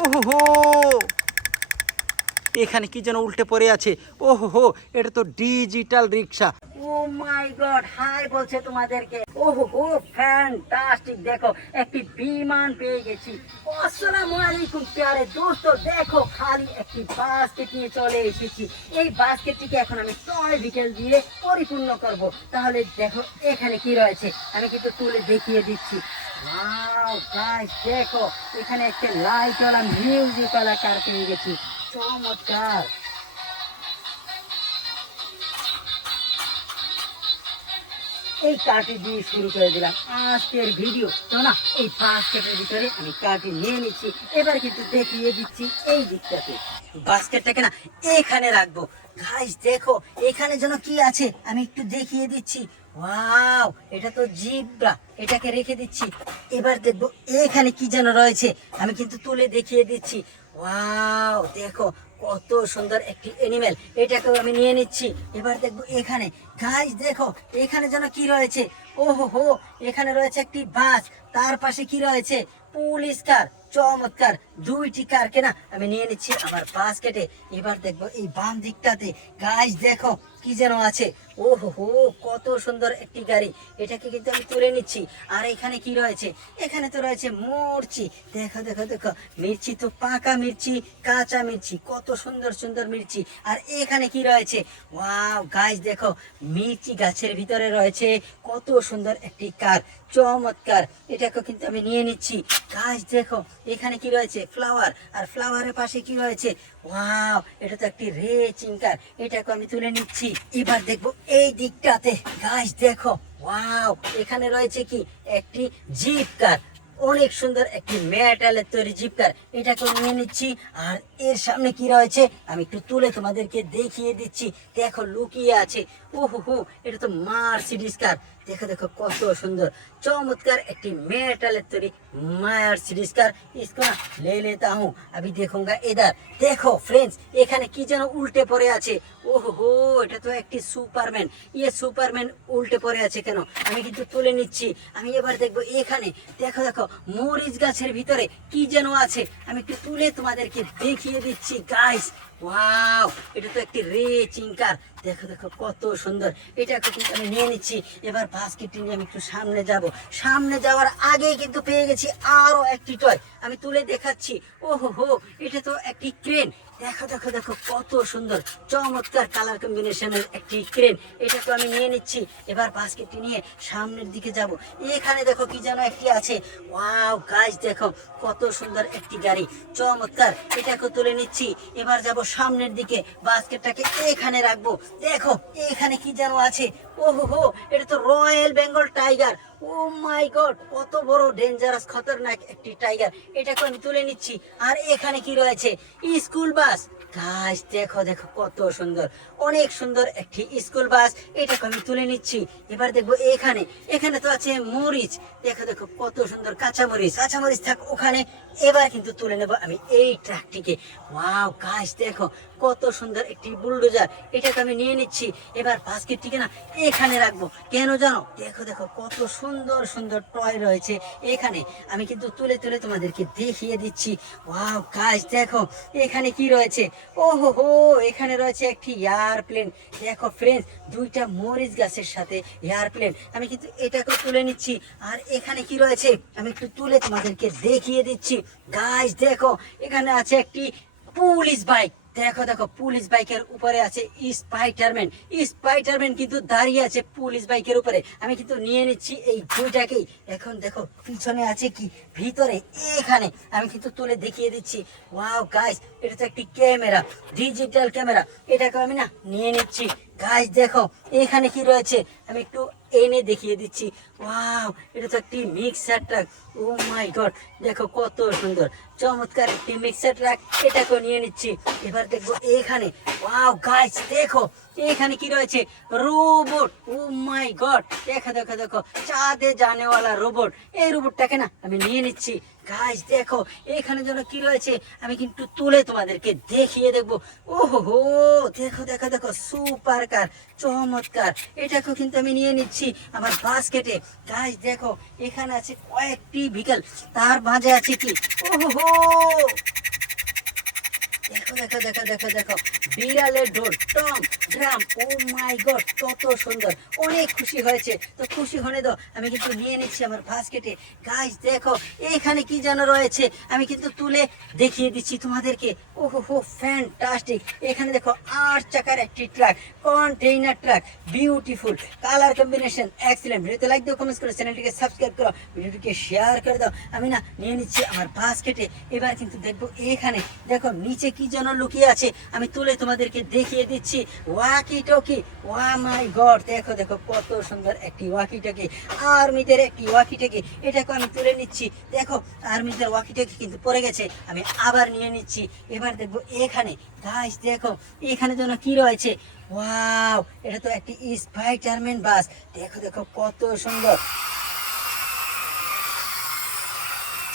ওহো, এখানে কি যেন উল্টে পড়ে আছে। ওহো, এটা তো ডিজিটাল রিক্সা। ও মাই গড, হাই বলছে তোমাদেরকে। ওহো, ফ্যান্টাস্টিক। দেখো একটি বিমান পেয়ে গেছি। আসসালামু আলাইকুম প্যারে দোস্ত, দেখো খালি একটি বাস্কেট নিয়ে চলে এসেছি। এই বাস্কেটটিকে এখন আমি টয় ভিকেল দিয়ে পরিপূর্ণ করব। তাহলে দেখো এখানে কি রয়েছে, আমি কিন্তু তুলে দেখিয়ে দিচ্ছি। ওয়াও গাইস, দেখো এখানে একটা লাইটওয়ালা মিউজিকওয়ালা কার পেয়ে গেছি। চমৎকার। এই কার্টি দিয়ে শুরু করে দিলাম আজকের ভিডিও। তো না, এই বাস্কেটের ভিতরে আমি কার্টি নিয়ে নিচ্ছি। এবার কিন্তু দেখিয়ে দিচ্ছি এই দিকটাতে। বাস্কেটটাকে না এখানে রাখবো। গাইস দেখো এখানে যেন কি আছে, আমি একটু দেখিয়ে দিচ্ছি। ওয়াও, এটা তো জিব্রা, এটাকে রেখে দিচ্ছি। এবার দেখবো এখানে কি যেন রয়েছে, আমি কিন্তু তুলে দেখিয়ে দিচ্ছি। ওয়াও, দেখো কত সুন্দর একটি অ্যানিমেল, এটাকেও আমি নিয়ে নিচ্ছি। এবার দেখবো এখানে। গাইস দেখো এখানে যেন কি রয়েছে। ওহো, এখানে রয়েছে একটি বাস, তার পাশে কি রয়েছে, পুলিশ কার। চমৎকার, দুইটি কারকে না আমি নিয়ে নিচ্ছি আমার বাস্কেটে। এবার দেখবো এই বাম দিকটাতে। গাইস দেখো কি যেন আছে। ওহো, কত সুন্দর একটি গাড়ি, এটাকে কিন্তু আমি তুলে নিচ্ছি। আর এখানে কি রয়েছে, এখানে তো রয়েছে মির্চি। দেখো দেখো দেখো, মির্চি তো পাকা মির্চি, কাঁচা মির্চি, কত সুন্দর সুন্দর মির্চি। আর এখানে কি রয়েছে, ওয়াও গাইস দেখো মির্চি গাছের ভিতরে রয়েছে কত সুন্দর একটি কার। চমৎকার, এটাকে কিন্তু আমি নিয়ে নিচ্ছি। গাইস দেখো এখানে কি রয়েছে, ফ্লাওয়ার। আর ফ্লাওয়ারের পাশে কি রয়েছে, ওয়াও এটা তো একটি রেচিং কার, এটাকে আমি তুলে নিচ্ছি। এবার দেখবো এই দিকটাতে। গাইস দেখো ওয়াও, এখানে রয়েছে কি, একটি জিপ কার। অনেক সুন্দর একটি মেটালের তৈরি জিপ কার, এটাকে নিয়ে নিচ্ছি। আর এর সামনে কি রয়েছে আমি একটু তুলে তোমাদেরকে দেখিয়ে দিচ্ছি। দেখো লুকিয়ে আছে। ওহো, এটা তো মার্সিডিজ কার। দেখো দেখো কত সুন্দর চমৎকার একটি মেটালের তৈরি মার্সিডিজ কার। इसको ना ले लेता हूँ, अभी देखूंगा इधर। দেখো ফ্রেন্ডস এখানে কি যেন উল্টে পড়ে আছে। ওহো, এটা তো একটি সুপারম্যান। সুপারম্যান উল্টে পড়ে আছে কেন, আমি কিন্তু তুলে নিচ্ছি। আমি এবার দেখবো এখানে। দেখো দেখো মরিচ গাছের ভিতরে কি যেন আছে, আমি একটু তুলে তোমাদেরকে দেখিয়ে দিচ্ছি। গাইস ওয়াও, এটা তো একটি রেচিং কার। দেখো দেখো কত সুন্দর, এটাকে কিন্তু আমি নিয়ে নিচ্ছি। এবার বাস্কেটটি নিয়ে আমি একটু সামনে যাব। সামনে যাওয়ার আগেই কিন্তু পেয়ে গেছি আরো একটি টয়, আমি তুলে দেখাচ্ছি। ওহো, এটা তো একটি ক্রেন। দেখো দেখো দেখো কত সুন্দর চমৎকার কালার কম্বিনেশনের একটি ক্রেন, এটাকে আমি নিয়ে নিচ্ছি। এবার বাস্কেটটি নিয়ে সামনের দিকে যাব। এখানে দেখো কি যেন একটি আছে। ওয়াও গাইস দেখো কত সুন্দর একটি গাড়ি, চমৎকার, এটাকে তুলে নিচ্ছি। এবার যাব সামনের দিকে, বাস্কেটটাকে এখানে রাখবো। দেখো এখানে কি যেন আছে। ওহো, এটা তো রয়্যাল বেঙ্গল টাইগার। ও মাই গড, কত বড় ডেঞ্জারাস খতরনাক একটি টাইগার, এটাকে আমি তুলে নিচ্ছি। আর এখানে কি রয়েছে, স্কুল বাস। গাইস দেখো দেখো কত সুন্দর, অনেক সুন্দর একটি স্কুল বাস, এটাকে আমি তুলে নিচ্ছি। এবার দেখবো এখানে। এখানে তো আছে মরিচ। দেখো দেখো কত সুন্দর কাঁচা মরিচ। কাঁচা মরিচ থাক ওখানে। এবার কিন্তু তুলে নেব আমি এই ট্রাকটিকে। ওয়াও গাইস দেখো কত সুন্দর একটি বুলডোজার, এটাকে আমি নিয়ে নিচ্ছি। এবার বাস্কেটটিকে না এখানে রাখবো। কেন জানো, দেখো দেখো কত সুন্দর সুন্দর টয় রয়েছে এখানে, আমি কিন্তু তুলে তুলে তোমাদেরকে দেখিয়ে দিচ্ছি। ওয়াও গাইস দেখো এখানে কি রয়েছে। ওহো, এখানে রয়েছে একটি এয়ারপ্লেন। দেখো ফ্রেন্ডস, দুইটা মরিচ গাছের সাথে এয়ারপ্লেন, আমি কিন্তু এটাকে তুলে নিচ্ছি। আর এখানে কি রয়েছে আমি একটু তুলে তোমাদেরকে দেখিয়ে দিচ্ছি। গাইস দেখো এখানে আছে একটি পুলিশ বাইক। দেখো দেখো পুলিশ বাইকের উপরে আছে স্পাইডারম্যান। স্পাইডারম্যান কিন্তু দাঁড়িয়ে আছে পুলিশ বাইকের উপরে, আমি কিন্তু নিয়ে নিচ্ছি এই দুইটাকেই। এখন দেখো পিছনে আছে কি, ভিতরে এখানে আমি কিন্তু তুলে দেখিয়ে দিচ্ছি। ওয়াও গাইস, এটা তো একটি ক্যামেরা, ডিজিটাল ক্যামেরা, এটাকে আমি না নিয়ে নিচ্ছি। গাইস দেখো এখানে কি রয়েছে, আমি একটু এনে দেখিয়ে দিচ্ছি। ওয়াও, এটা তো একটি মিক্সার ট্রাক। ও মাই গড, দেখো কত সুন্দর চমৎকার একটি মিক্সার ট্রাক, এটাকে নিয়ে নিচ্ছি। এবার দেখবো এখানে। ওয়াও গাইস দেখো এখানে কি রয়েছে, রোবট। ও মাই গড, দেখো দেখো দেখো চাঁদে জানেওয়ালা রোবট, এই রোবটটাকে না আমি নিয়ে নিচ্ছি। গাইস দেখো এখানে যেন কি রয়েছে, আমি কিন্তু তুলে তোমাদেরকে দেখিয়ে দেবো। ওহো, দেখো দেখো দেখো সুপার কার, চমৎকার, এটাকেও কিন্তু আমি নিয়ে নিচ্ছি আমার বাস্কেটে। গাইস দেখো এখানে আছে কয়েকটি ভিকেল, তার মাঝে আছে কি, ওহো দেখো দেখো দেখো দেখো দেখো, বিড়ালের ঢোল, টম ড্রাম, ও মাই গড, কত সুন্দর, অনেক খুশি হয়েছে। তো খুশি হলে দাও, আমি কিন্তু নিয়ে নিচ্ছি আমার বাস্কেটে। গাইস দেখো, এখানে কি যেন রয়েছে, আমি কিন্তু তুলে দেখিয়ে দিচ্ছি তোমাদেরকে। ওহো হো, ফ্যান্টাস্টিক। এখানে দেখো 8 চাকার একটি truck, container truck, beautiful, colour combination excellent. ভিডিওতে লাইক দাও, কমেন্ট করো, চ্যানেলটিকে সাবস্ক্রাইব করো, ভিডিওটিকে শেয়ার করে দাও। আমি না নিয়ে নিচ্ছি আমার বাস্কেটে। এবার কিন্তু দেখবো এখানে দেখো নিচে কি যেন লুকিয়ে আছে, আমি তুলে তোমাদেরকে দেখিয়ে দিচ্ছি। ওয়াকি টকি, ওয়া মাই গড, দেখো দেখো কত সুন্দর একটি ওয়াকি টকি, আর্মিদের একটি ওয়াকি টকি। এটাকে আমি তুলে নিচ্ছি। দেখো আর্মিদের ওয়াকি টকি কিন্তু পড়ে গেছে, আমি আবার নিয়ে নিচ্ছি। এবার দেখবো এখানে, গাইস দেখো এখানে যেন কি রয়েছে। ওয়াও, এটা তো একটি স্পাইডারম্যান বাস। দেখো দেখো কত সুন্দর,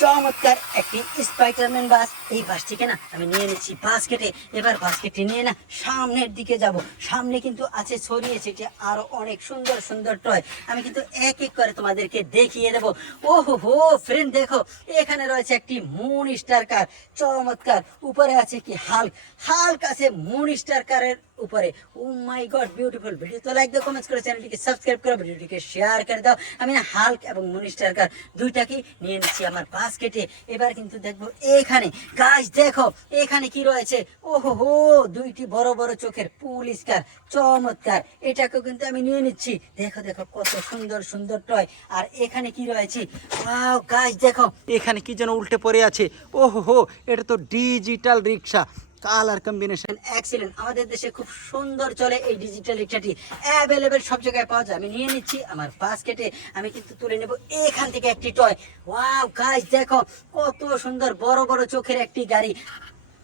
চমৎকার একটি স্পাইডারম্যান বাস। এই বাসটিকে না আমি নিয়ে নিচ্ছি বাস্কেটে। এবার বাস্কেটে নিয়ে না সামনের দিকে যাব। সামনে কিন্তু আছে ছড়িয়ে ছিটিয়ে আরো অনেক সুন্দর সুন্দর টয়, আমি কিন্তু এক এক করে তোমাদেরকে দেখিয়ে দেবো। ওহো হো ফ্রেন্ড, দেখো এখানে রয়েছে একটি মুন স্টার কার, চমৎকার। উপরে আছে কি হাল্ক, হাল্ক আছে মুন স্টার কারের উপরে। ও মাই গড, বিউটিফুল। ভিডিও তো লাইক দাও, কমেন্টস করো, চ্যানেলটিকে সাবস্ক্রাইব করো, ভিডিওটিকে শেয়ার করে দাও। আমি না হাল্ক এবং মুন স্টার কার দুইটাকে নিয়ে নিচ্ছি আমার বাস্কেটে। এবার কিন্তু দেখবো এখানে, গাইস দেখো এখানে কি রয়েছে। ওহো হো, দুইটি বড় বড় চোখের পুলিশ কার, চমৎকার। এটাকেও কিন্তু আমি নিয়ে নিচ্ছি। দেখো দেখো কত সুন্দর সুন্দর টয়। আর এখানে কি রয়েছে, ওয়াও গাইস দেখো এখানে কি যেন উল্টে পড়ে আছে। ওহো হো, এটা তো ডিজিটাল রিক্সা, কালার কম্বিনেশন এক্সিলেন্ট। আমাদের দেশে খুব সুন্দর চলে এই ডিজিটাল রিক্সাটি, অ্যাভেলেবেল সব জায়গায় পাওয়া যায়। আমি নিয়ে নিচ্ছি আমার বাস্কেটে। আমি কিন্তু তুলে নেব এখান থেকে একটি টয়। ওয়াও গাইস দেখো কত সুন্দর, বড় বড় চোখের একটি গাড়ি।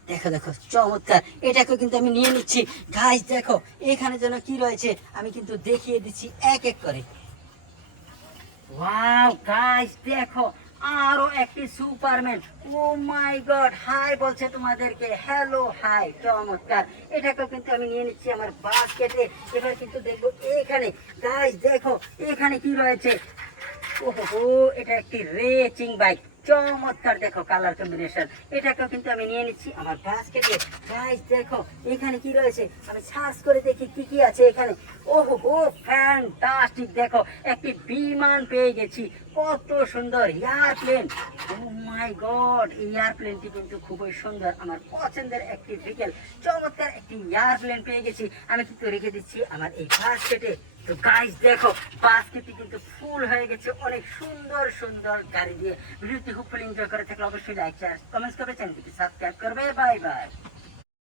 দেখো দেখো চমৎকার, এটাকে কিন্তু আমি নিয়ে নিচ্ছি। গাইস দেখো এখানে যেন কি রয়েছে, আমি কিন্তু দেখিয়ে দিচ্ছি এক এক করে। ওয়াও গাইস দেখো আরো একটি সুপারম্যান। ও মাই গড, হাই বলছে তোমাদেরকে, হ্যালো হাই, চমৎকার। এটাকেও কিন্তু আমি নিয়ে নিচ্ছি আমার বাস্কেটে। এবার কিন্তু দেখবো এখানে, গাইস দেখো এখানে কি রয়েছে। ওহো, এটা একটি রেসিং বাইক, চমৎকার। দেখো কালার কম্বিনেশন, এটাকেও কিন্তু আমি নিয়ে নিচ্ছি আমার বাস্কেটে। গাইস দেখো এখানে কি রয়েছে, আমি সার্চ করে দেখি কি কি আছে এখানে। ওহো ফ্যান্টাস্টিক, দেখো একটি বিমান পেয়ে গেছি, কত সুন্দর এয়ারপ্লেন। ও মাই গড, এই এয়ারপ্লেনটি কিন্তু খুবই সুন্দর, আমার পছন্দের একটি ভেহিকেল, চমৎকার একটি এয়ারপ্লেন পেয়ে গেছি। আমি কিন্তু রেখে দিচ্ছি আমার এই বাস্কেটে। তো গাইস দেখো বাস্কেটটি কিন্তু ফুল হয়ে গেছে অনেক সুন্দর সুন্দর গাড়ি দিয়ে। ভিডিওটি খুব এনজয় করে থাকলে অবশ্যই লাইক শেয়ার কমেন্টস করবে, চ্যানেলটিকে সাবস্ক্রাইব করবে। Bye bye.